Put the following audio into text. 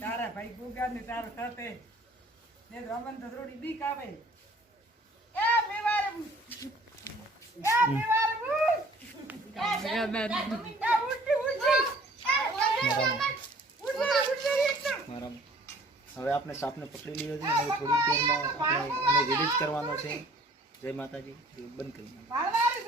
તારા ભાઈ ગુગા ને તારા સાથે ને રમન તો થોડી બીક આવે એ મેવાર હવે આપણે સાપને પકડી લીધો છે હવે થોડી દેરમાં આપણે એને રિલીઝ કરવાનો છે જય માતાજી બંધ કરી